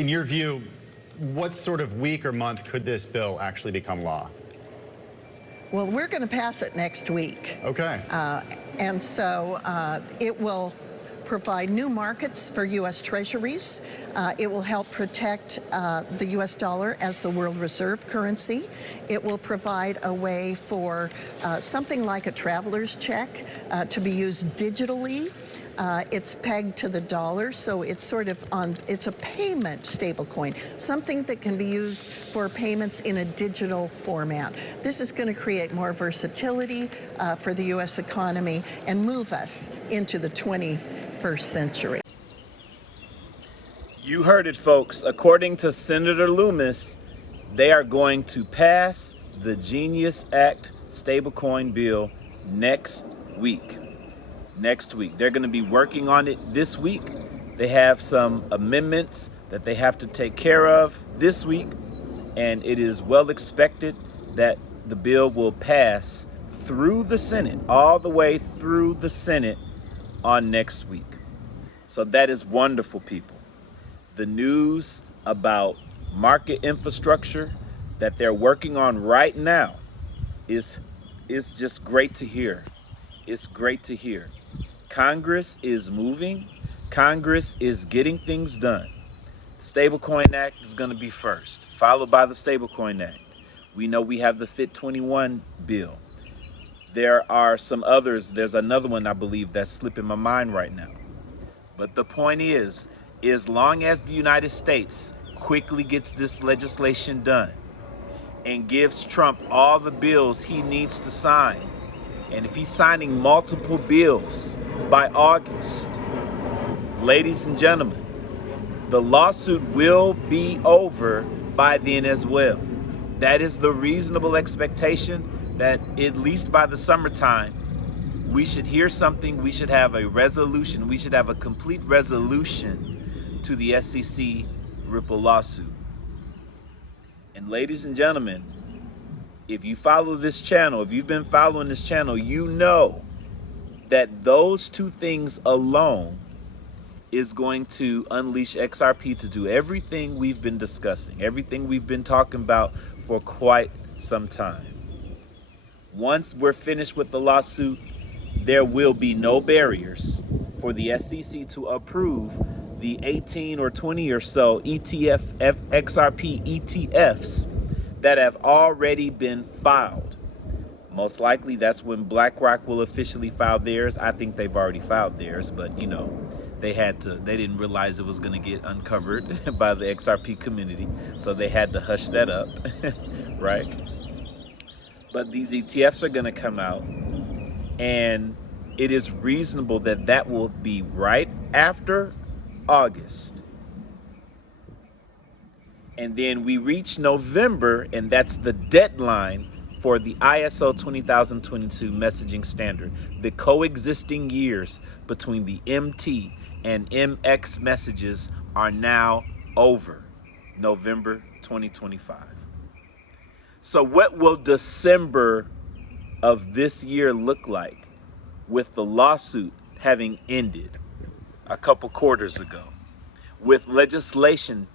In your view, what sort of week or month could this bill actually become law? Well, we're going to pass it next week. Okay. And so it will provide new markets for U.S. treasuries. It will help protect the U.S. dollar as the world reserve currency. It will provide a way for something like a traveler's check to be used digitally. It's pegged to the dollar, so it's sort of it's a payment stablecoin, something that can be used for payments in a digital format. This is going to create more versatility for the U.S. economy and move us into the 21st century. You heard it, folks. According to Senator Loomis, they are going to pass the Genius Act stablecoin bill next week. They're going to be working on it this week. They have some amendments that they have to take care of this week, and it is well expected that the bill will pass through the Senate, all the way through the Senate on next week. So that is wonderful, people. The news about market infrastructure that they're working on right now is just great to hear. It's great to hear. Congress is moving. Congress is getting things done. Stablecoin Act is going to be first, followed by the Stablecoin Act. We know we have the FIT 21 bill. There are some others. There's another one, I believe, that's slipping my mind right now. But the point is, as long as the United States quickly gets this legislation done and gives Trump all the bills he needs to sign, and if he's signing multiple bills by August, ladies and gentlemen, the lawsuit will be over by then as well. That is the reasonable expectation, that at least by the summertime, we should hear something. We should have a resolution. We should have a complete resolution to the SEC Ripple lawsuit. And ladies and gentlemen, if you follow this channel, if you've been following this channel, you know that those two things alone is going to unleash XRP to do everything we've been discussing, everything we've been talking about for quite some time. Once we're finished with the lawsuit, there will be no barriers for the SEC to approve the 18 or 20 or so XRP ETFs that have already been filed. Most likely that's when BlackRock will officially file theirs. I think they've already filed theirs, but you know, they didn't realize it was going to get uncovered by the XRP community, so they had to hush that up, right? But these ETFs are going to come out, and it is reasonable that that will be right after August. And then we reach November, and that's the deadline for the ISO 20022 messaging standard. The coexisting years between the MT and MX messages are now over, November 2025. So what will December of this year look like with the lawsuit having ended a couple quarters ago, with legislation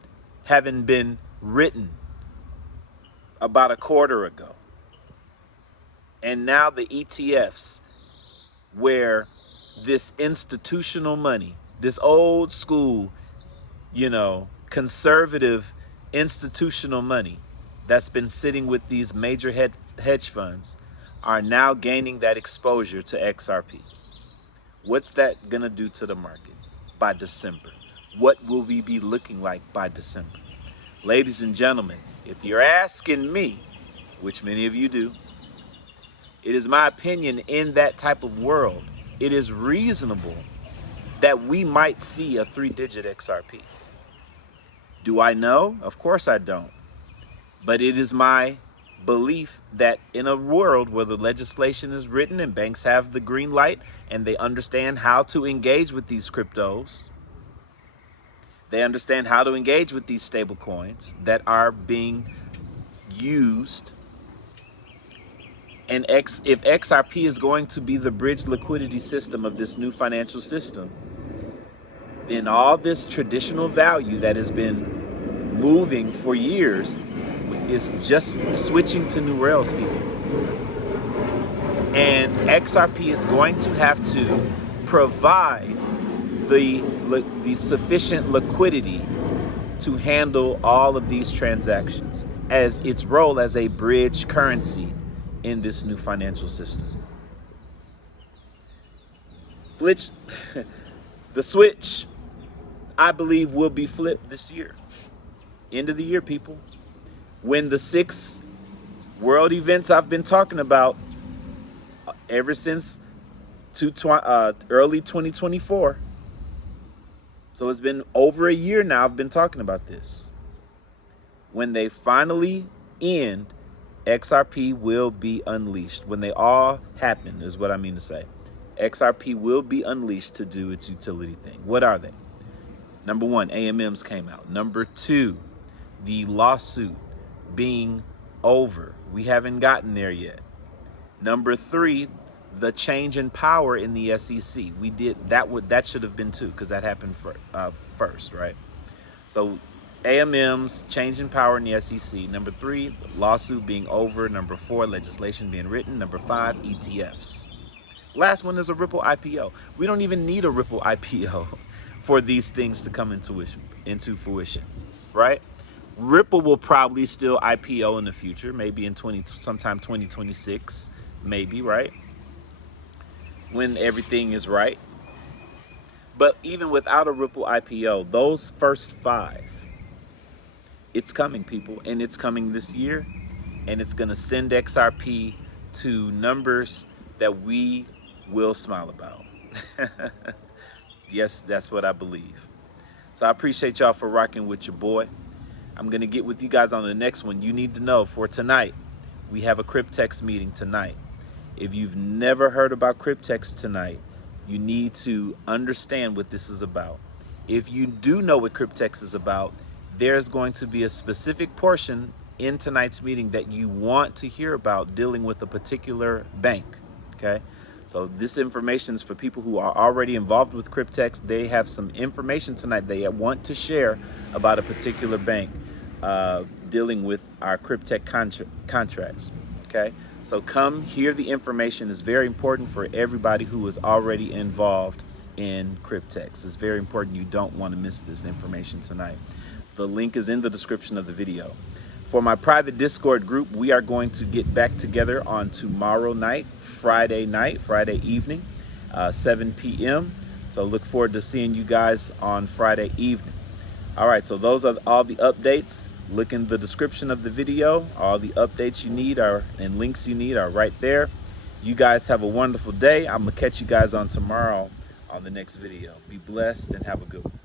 having been written about a quarter ago, and now the ETFs, where this institutional money, this old school, conservative institutional money that's been sitting with these major hedge funds, are now gaining that exposure to XRP. What's that gonna do to the market by December? What will we be looking like by December? Ladies and gentlemen, if you're asking me, which many of you do, it is my opinion, in that type of world, it is reasonable that we might see a 3-digit XRP. Do I know? Of course I don't. But it is my belief that in a world where the legislation is written and banks have the green light and they understand how to engage with these cryptos, they understand how to engage with these stable coins that are being used. And if XRP is going to be the bridge liquidity system of this new financial system, then all this traditional value that has been moving for years is just switching to new rails, people. And XRP is going to have to provide the sufficient liquidity to handle all of these transactions as its role as a bridge currency in this new financial system. The switch, I believe, will be flipped this year. End of the year, people. When the 6 world events I've been talking about ever since early 2024. So it's been over a year now I've been talking about this. When they finally end, XRP will be unleashed. When they all happen, is what I mean to say. XRP will be unleashed to do its utility thing. What are they? Number 1, AMMs came out. Number 2, the lawsuit being over. We haven't gotten there yet. Number 3, the change in power in the SEC. We did that. That should have been 2 because that happened first, right? So AMMs, change in power in the SEC. Number 3, lawsuit being over. Number 4, legislation being written. Number 5, ETFs. Last one is a Ripple IPO. We don't even need a Ripple IPO for these things to come into fruition, right? Ripple will probably still IPO in the future, maybe in sometime 2026, maybe, right? When everything is right. But even without a Ripple IPO, those first 5, it's coming, people, and it's coming this year, and it's going to send XRP to numbers that we will smile about. Yes, that's what I believe. So I appreciate y'all for rocking with your boy. I'm going to get with you guys on the next one. You need to know for tonight, we have a Cryptex meeting tonight. If you've never heard about Cryptex tonight, you need to understand what this is about. If you do know what Cryptex is about, there's going to be a specific portion in tonight's meeting that you want to hear about dealing with a particular bank, okay? So this information is for people who are already involved with Cryptex. They have some information tonight they want to share about a particular bank dealing with our Cryptex contracts, okay? So come hear the information. It's very important for everybody who is already involved in Cryptex. It's very important. You don't want to miss this information tonight. The link is in the description of the video. For my private Discord group, we are going to get back together on tomorrow night, Friday evening, 7 p.m. So look forward to seeing you guys on Friday evening. All right, so those are all the updates. Look in the description of the video. All the updates you need and links you need are right there. You guys have a wonderful day. I'm going to catch you guys on tomorrow on the next video. Be blessed and have a good one.